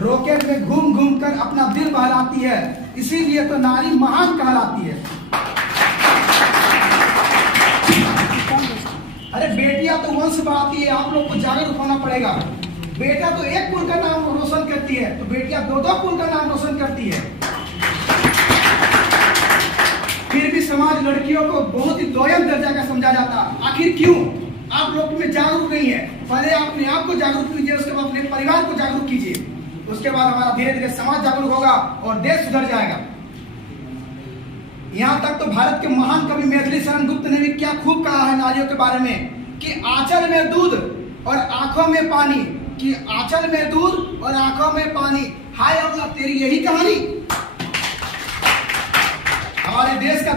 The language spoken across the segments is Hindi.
रॉकेट में घूम घूम कर अपना दिल बहलाती है, इसीलिए तो नारी महान कहलाती है। अरे बेटियां तो वंश बढ़ाती है, आप लोग को जागरूक होना पड़ेगा। बेटा तो एक कुल का नाम रोशन करती है, तो बेटियां दो दो कुल का नाम रोशन करती है। फिर भी समाज लड़कियों को बहुत ही दोयम दर्जा का समझा जाता। आखिर क्यों? आप लोग में जागरूक नहीं है। पहले अपने आप को जागरूक कीजिए, उसके बाद अपने परिवार को जागरूक कीजिए, उसके बाद हमारा धीरे धीरे समाज जागरूक होगा और देश सुधर जाएगा। यहाँ तक तो भारत के महान कवि मैथिली शरण गुप्त ने भी क्या खूब कहा है नारियों के बारे में कि आंचल में दूध और आंखों में पानी, कि आंचल में दूध और आंखों में पानी। हाय अल्लाह, तेरी यही कहानी। हमारे देश का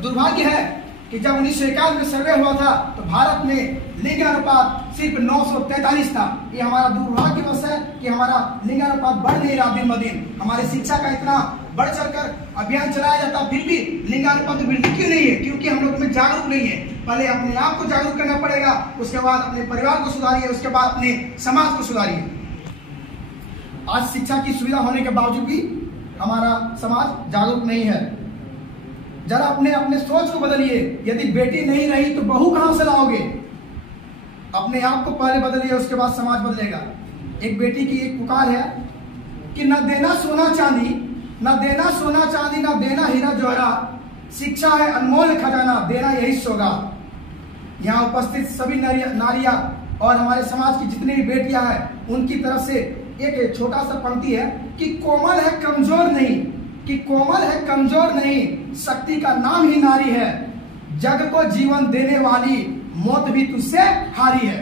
दुर्भाग्य है कि जब 1951 में सर्वे हुआ था तो भारत में लिंगानुपात सिर्फ 943 था। ये हमारा दुर्भाग्यवश है कि हमारा लिंगानुपात बढ़ नहीं रहा दिन ब दिन। हमारी शिक्षा का इतना बढ़ चढ़कर अभियान चलाया जाता, फिर भी लिंगानुपात में वृद्धि क्यों नहीं है? क्योंकि हम लोग में जागरूक नहीं है। पहले अपने आप को जागरूक करना पड़ेगा, उसके बाद अपने परिवार को सुधारिए, उसके बाद अपने समाज को सुधारिए। आज शिक्षा की सुविधा होने के बावजूद भी हमारा समाज जागरूक नहीं है। जरा अपने सोच को बदलिए। यदि बेटी नहीं रही तो बहू कहां से लाओगे? अपने आप को पहले बदलिए, उसके बाद समाज बदलेगा। एक बेटी की एक पुकार है कि न देना सोना चांदी, न देना सोना चांदी, न देना हीरा जवाहरात, शिक्षा है अनमोल खजाना, देना यही सौगात। यहाँ उपस्थित सभी नारियां और हमारे समाज की जितनी भी बेटियां हैं, उनकी तरफ से एक छोटा सा पंक्ति है कि कोमल है कमजोर नहीं, कि कोमल है कमजोर नहीं, शक्ति का नाम ही नारी है, जग को जीवन देने वाली, मौत भी तुझसे हारी है।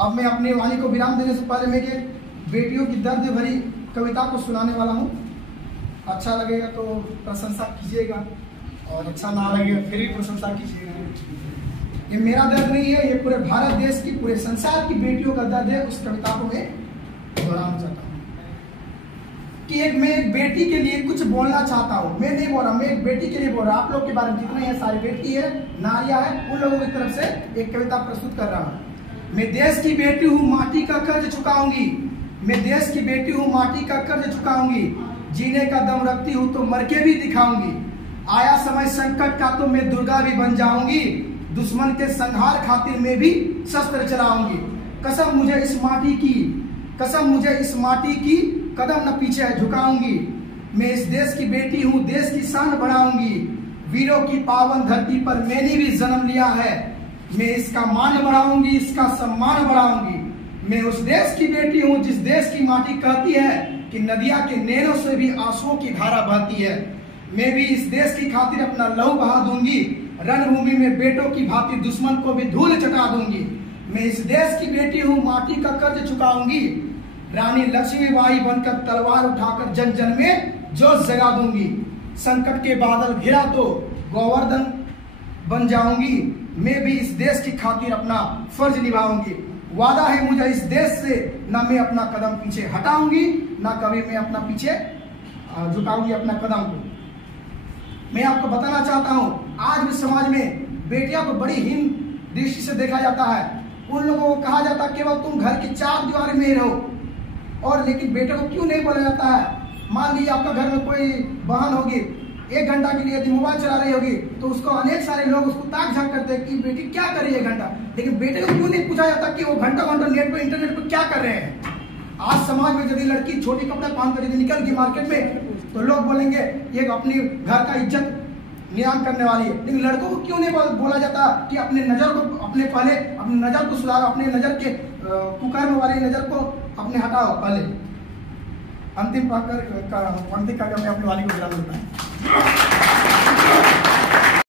अब मैं अपने वाणी को विराम देने से पहले मैं बेटियों की दर्द भरी कविता को सुनाने वाला हूँ। अच्छा लगेगा तो प्रशंसा कीजिएगा और अच्छा ना लगेगा फिर भी प्रशंसा कीजिएगा। ये मेरा दर्द नहीं है, ये पूरे भारत देश की, पूरे संसार की बेटियों का दर्द है। उस कविता को मैं दोहराना चाहता हूँ कि मैं एक बेटी के लिए कुछ बोलना चाहता हूँ। मैं नहीं बोल रहा, मैं एक बेटी के लिए बोल रहा। आप लोग के बारे में जितने हैं सारी बेटी है, नारियां है, उन लोगों की तरफ से एक कविता प्रस्तुत कर रहा हूँ। मैं देश की बेटी हूँ, माटी का कर्ज चुकाऊंगी। मैं देश की बेटी हूँ, माटी का कर्ज चुकाऊंगी। जीने का दम रखती हूँ तो मर के भी दिखाऊंगी। आया समय संकट का तो मैं दुर्गा भी बन जाऊंगी। दुश्मन के संहार खातिर मैं भी शस्त्र चलाऊंगी। कसम मुझे इस माटी की, कसम मुझे इस माटी की, कदम न पीछे झुकाऊंगी। मैं इस देश की बेटी हूँ, देश की शान बढ़ाऊंगी। वीरों की पावन धरती पर मैंने भी जन्म लिया है। मैं इसका मान बढ़ाऊंगी, इसका सम्मान बढ़ाऊंगी। मैं उस देश की बेटी हूँ जिस देश की माटी कहती है कि नदियां के नैनों से भी आंसुओं की धारा बहती है। मैं भी इस देश की खातिर अपना लहू बहा दूंगी। रणभूमि में बेटों की भांति दुश्मन को भी धूल चटा दूंगी। मैं इस देश की बेटी हूँ, माटी का कर्ज चुकाऊंगी। रानी लक्ष्मीबाई बनकर तलवार उठाकर जन जन में जोश जगा दूंगी। संकट के बादल घिरा तो गोवर्धन बन जाऊंगी। मैं भी इस देश की खातिर अपना फर्ज निभाऊंगी। वादा है मुझे इस देश से, न मैं अपना कदम पीछे हटाऊंगी, न कभी मैं अपना पीछे झुकाऊंगी अपना कदम को। मैं आपको बताना चाहता हूं, आज भी समाज में बेटियों को बड़ी हीन दृष्टि से देखा जाता है। उन लोगों को कहा जाता है केवल तुम घर की चार दीवार में ही रहो, और लेकिन बेटे को क्यों नहीं बोला जाता है? मान लीजिए आपका घर में कोई बहन होगी, 1 घंटा के लिए यदि मोबाइल चला रही होगी तो उसको अनेक सारे लोग उसको ताक झांक करते हैं कि बेटी क्या कर रही है 1 घंटा, लेकिन बेटे को क्यों नहीं पूछा जाता कि वो घंटा नेट पर इंटरनेट पर क्या कर रहे हैं? आज समाज में यदि लड़की छोटी कपड़े पहनकर यदि निकल गई मार्केट में तो लोग बोलेंगे ये अपनी घर का इज्जत नीलाम करने वाली है। लेकिन लड़कों को क्यों नहीं बोला जाता कि अपने नजर को पहले अपनी नजर को सुधारो, अपने नजर के कुकर्म वाली नजर को अपने हटाओ पहले। अंतिम पंक्ति का मैं अपनी वाणी को विराम देता हूं।